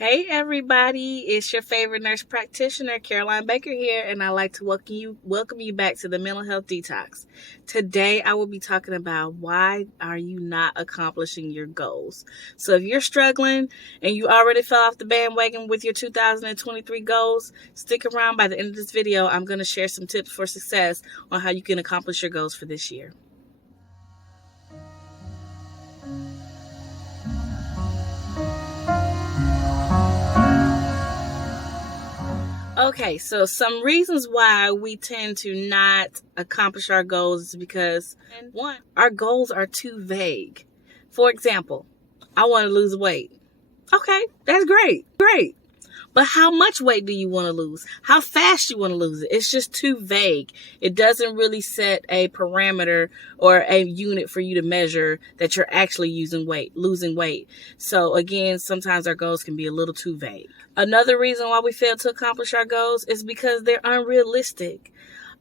Hey everybody, it's your favorite nurse practitioner, Caroline Baker here, and I'd like to welcome you back to the Mental Health Detox. Today I will be talking about why are you not accomplishing your goals. So if you're struggling and you already fell off the bandwagon with your 2023 goals, stick around. By the end of this video, I'm going to share some tips for success on how you can accomplish your goals for this year. Okay, so some reasons why we tend to not accomplish our goals is because, one, our goals are too vague. For example, I want to lose weight. Okay, that's great. But how much weight do you want to lose? How fast you want to lose it? It's just too vague. It doesn't really set a parameter or a unit for you to measure that you're actually losing weight. So again, sometimes our goals can be a little too vague. Another reason why we fail to accomplish our goals is because they're unrealistic.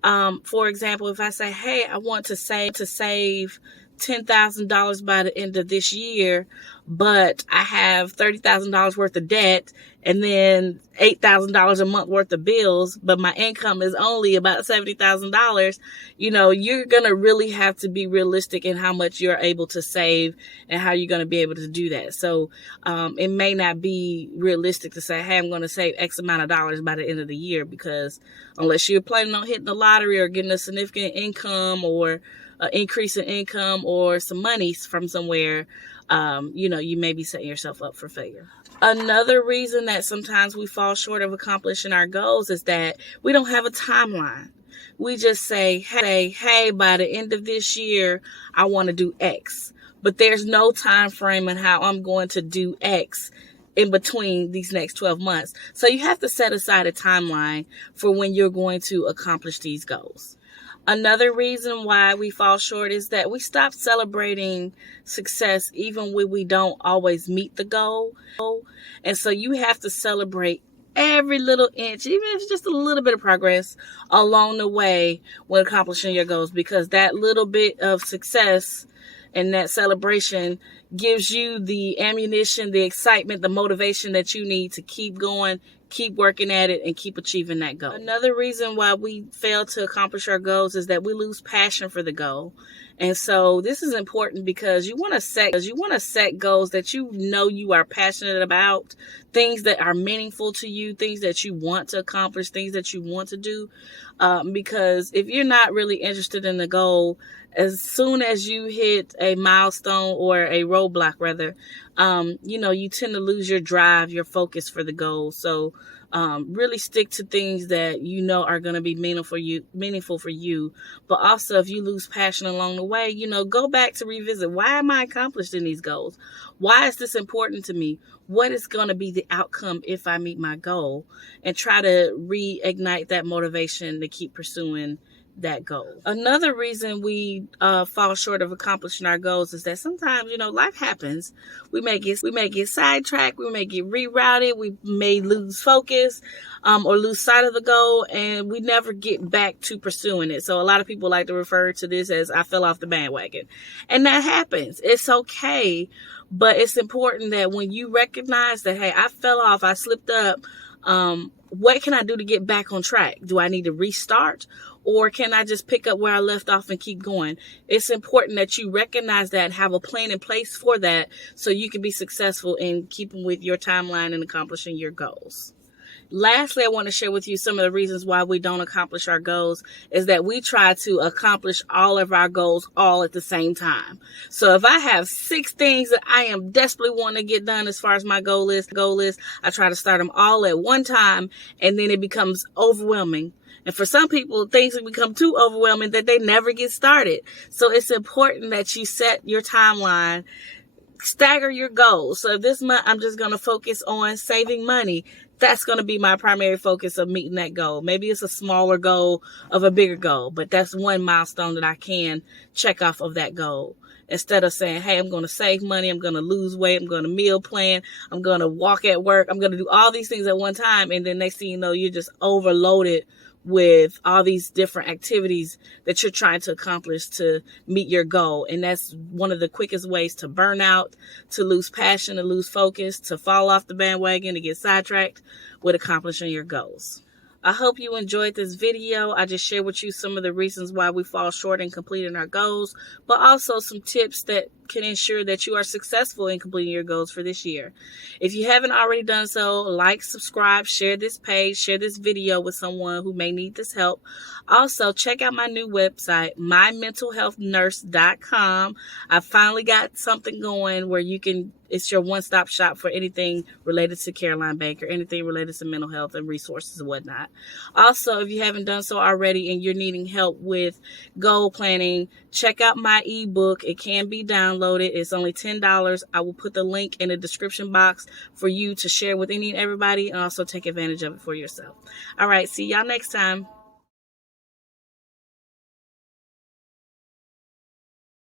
For example, if I say, hey, I want to save $10,000 by the end of this year, but I have $30,000 worth of debt and then $8,000 a month worth of bills, but my income is only about $70,000, you're going to really have to be realistic in how much you're able to save and how you're going to be able to do that. So it may not be realistic to say, hey, I'm going to save X amount of dollars by the end of the year, because unless you're planning on hitting the lottery or getting a significant income or increase in income or some money from somewhere, you may be setting yourself up for failure. Another reason that sometimes we fall short of accomplishing our goals is that we don't have a timeline. We just say, hey, by the end of this year, I want to do X. But there's no time frame on how I'm going to do X in between these next 12 months. So you have to set aside a timeline for when you're going to accomplish these goals. Another reason why we fall short is that we stop celebrating success even when we don't always meet the goal. And so you have to celebrate every little inch, even if it's just a little bit of progress along the way when accomplishing your goals, because that little bit of success and that celebration gives you the ammunition, the excitement, the motivation that you need to keep going, keep working at it, and keep achieving that goal. Another reason why we fail to accomplish our goals is that we lose passion for the goal. And so this is important because you want to set goals that you are passionate about, things that are meaningful to you, things that you want to accomplish, things that you want to do. Because if you're not really interested in the goal, as soon as you hit a milestone or a roadblock, rather, you tend to lose your drive, your focus for the goal. So really stick to things that are going to be meaningful for you. But also, if you lose passion along the way, go back to revisit, why am I accomplishing these goals? Why is this important to me? What is going to be the outcome if I meet my goal? And try to reignite that motivation to keep pursuing that goal. Another reason we fall short of accomplishing our goals is that sometimes, life happens. We may get sidetracked. We may get rerouted. We may lose focus or lose sight of the goal, and we never get back to pursuing it. So a lot of people like to refer to this as I fell off the bandwagon. And that happens. It's okay. But it's important that when you recognize that, hey, I fell off, I slipped up, what can I do to get back on track? Do I need to restart? Or can I just pick up where I left off and keep going? It's important that you recognize that and have a plan in place for that so you can be successful in keeping with your timeline and accomplishing your goals. Lastly, I want to share with you some of the reasons why we don't accomplish our goals is that we try to accomplish all of our goals all at the same time. So if I have 6 things that I am desperately wanting to get done as far as my goal is, I try to start them all at one time, and then it becomes overwhelming. And for some people, things have become too overwhelming that they never get started. So it's important that you set your timeline, stagger your goals. So this month, I'm just going to focus on saving money. That's going to be my primary focus of meeting that goal. Maybe it's a smaller goal of a bigger goal, but that's one milestone that I can check off of that goal. Instead of saying, hey, I'm going to save money, I'm going to lose weight, I'm going to meal plan, I'm going to walk at work, I'm going to do all these things at one time. And then next thing you know, you're just overloaded with all these different activities that you're trying to accomplish to meet your goal. And that's one of the quickest ways to burn out, to lose passion, to lose focus, to fall off the bandwagon, to get sidetracked with accomplishing your goals. I hope you enjoyed this video. I just shared with you some of the reasons why we fall short in completing our goals, but also some tips that can ensure that you are successful in completing your goals for this year. If you haven't already done so, like, subscribe, share this page, share this video with someone who may need this help. Also, check out my new website, mymentalhealthnurse.com. I finally got something going where you can, it's your one-stop shop for anything related to Caroline Baker, anything related to mental health and resources and whatnot. Also, if you haven't done so already and you're needing help with goal planning, check out my ebook. It can be downloaded. It's only $10. I will put the link in the description box for you to share with any and everybody and also take advantage of it for yourself. All right, see y'all next time.